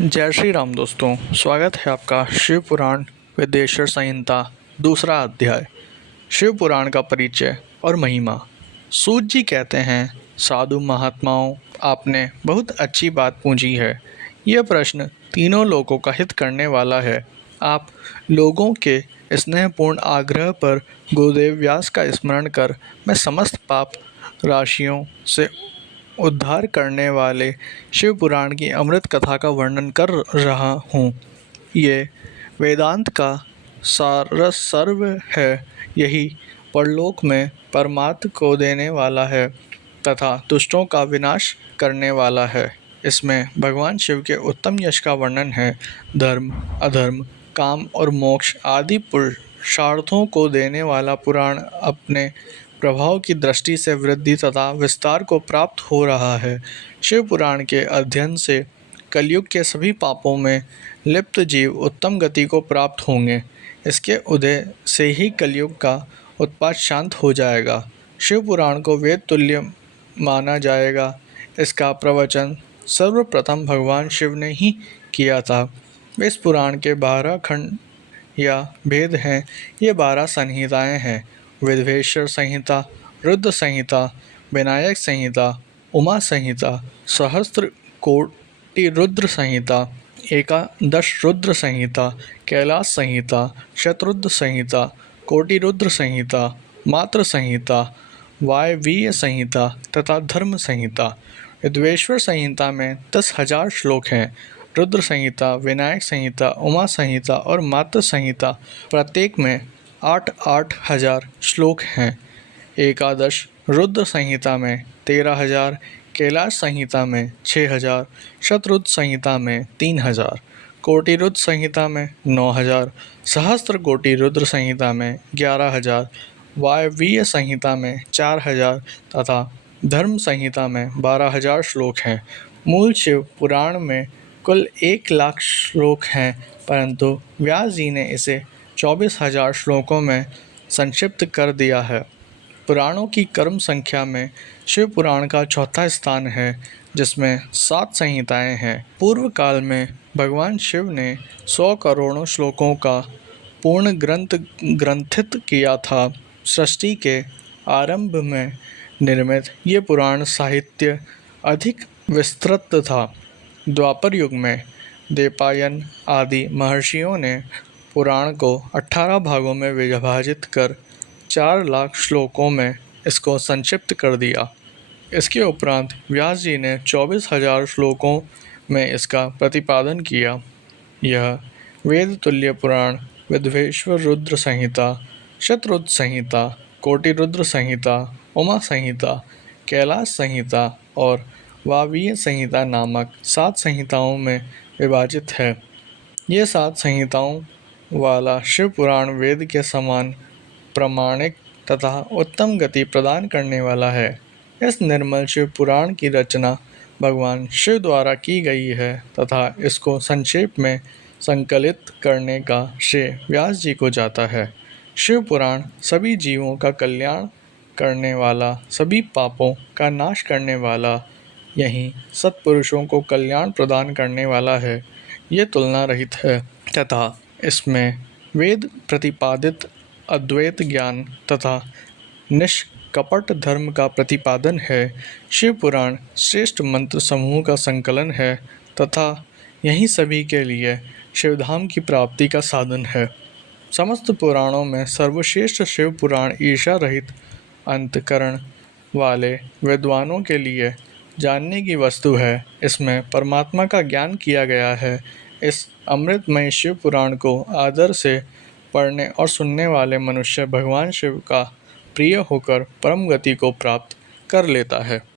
जय श्री राम दोस्तों, स्वागत है आपका शिव पुराण विदेश्वर संहिता दूसरा अध्याय। शिव पुराण का परिचय और महिमा। सूत जी कहते हैं, साधु महात्माओं, आपने बहुत अच्छी बात पूछी है। यह प्रश्न तीनों लोगों का हित करने वाला है। आप लोगों के स्नेहपूर्ण आग्रह पर गुरुदेव व्यास का स्मरण कर मैं समस्त पाप राशियों से उद्धार करने वाले शिव पुराण की अमृत कथा का वर्णन कर रहा हूँ। ये वेदांत का सारस्वत है। यही परलोक में परमात्मा को देने वाला है तथा दुष्टों का विनाश करने वाला है। इसमें भगवान शिव के उत्तम यश का वर्णन है। धर्म, अधर्म, काम और मोक्ष आदि पुरुषार्थों को देने वाला पुराण अपने प्रभाव की दृष्टि से वृद्धि तथा विस्तार को प्राप्त हो रहा है। शिव पुराण के अध्ययन से कलयुग के सभी पापों में लिप्त जीव उत्तम गति को प्राप्त होंगे। इसके उदय से ही कलयुग का उत्पात शांत हो जाएगा। शिव पुराण को वेद तुल्य माना जाएगा। इसका प्रवचन सर्वप्रथम भगवान शिव ने ही किया था। इस पुराण के 12 खंड या भेद हैं। ये 12 संहिताएं हैं: विद्वेश्वर संहिता, रुद्र संहिता, विनायक संहिता, उमा संहिता, सहस्त्र कोटि रुद्र संहिता, एकादश रुद्र संहिता, कैलाश संहिता, शतरुद्र संहिता, कोटि रुद्र संहिता, मात्र संहिता, वायवीय संहिता तथा धर्म संहिता। विद्वेश्वर संहिता में 10,000 श्लोक हैं। रुद्र संहिता, विनायक संहिता, उमा संहिता और मात्र संहिता प्रत्येक में 8-8 हजार श्लोक हैं। एकादश रुद्र संहिता में 13,000, कैलाश संहिता में 6,000, शतरुद्र संहिता में 3,000, कोटि रुद्र संहिता में 9,000, सहस्त्र कोटि रुद्र संहिता में 11,000, वायवीय संहिता में 4,000 तथा धर्म संहिता में 12,000 श्लोक हैं। मूल शिव पुराण में कुल 1,00,000 श्लोक हैं, परंतु व्यास जी ने इसे 24,000 श्लोकों में संक्षिप्त कर दिया है। पुराणों की क्रम संख्या में शिव पुराण का चौथा स्थान है, जिसमें 7 संहिताएं हैं। पूर्व काल में भगवान शिव ने 100 करोड़ श्लोकों का पूर्ण ग्रंथ ग्रंथित किया था। सृष्टि के आरंभ में निर्मित ये पुराण साहित्य अधिक विस्तृत था। द्वापर युग में देवपायन आदि महर्षियों ने पुराण को 18 भागों में विभाजित कर 4,00,000 श्लोकों में इसको संक्षिप्त कर दिया। इसके उपरांत व्यास जी ने 24,000 श्लोकों में इसका प्रतिपादन किया। यह वेद तुल्य पुराण विद्वेश्वर रुद्र संहिता, शतरुद्र संहिता, कोटि रुद्र संहिता, उमा संहिता, कैलाश संहिता और वावीय संहिता नामक 7 संहिताओं में विभाजित है। ये 7 संहिताओं वाला शिव पुराण वेद के समान प्रामाणिक तथा उत्तम गति प्रदान करने वाला है। इस निर्मल शिव पुराण की रचना भगवान शिव द्वारा की गई है तथा इसको संक्षेप में संकलित करने का श्रेय व्यास जी को जाता है। शिव पुराण सभी जीवों का कल्याण करने वाला, सभी पापों का नाश करने वाला, यही सत्पुरुषों को कल्याण प्रदान करने वाला है। ये तुलना रहित है तथा इसमें वेद प्रतिपादित अद्वैत ज्ञान तथा निष्कपट धर्म का प्रतिपादन है। शिव पुराण श्रेष्ठ मंत्र समूह का संकलन है तथा यही सभी के लिए शिवधाम की प्राप्ति का साधन है। समस्त पुराणों में सर्वश्रेष्ठ शिव पुराण ईर्ष्या रहित अंतःकरण वाले विद्वानों के लिए जानने की वस्तु है। इसमें परमात्मा का ज्ञान किया गया है। इस अमृतमय शिव पुराण को आदर से पढ़ने और सुनने वाले मनुष्य भगवान शिव का प्रिय होकर परम गति को प्राप्त कर लेता है।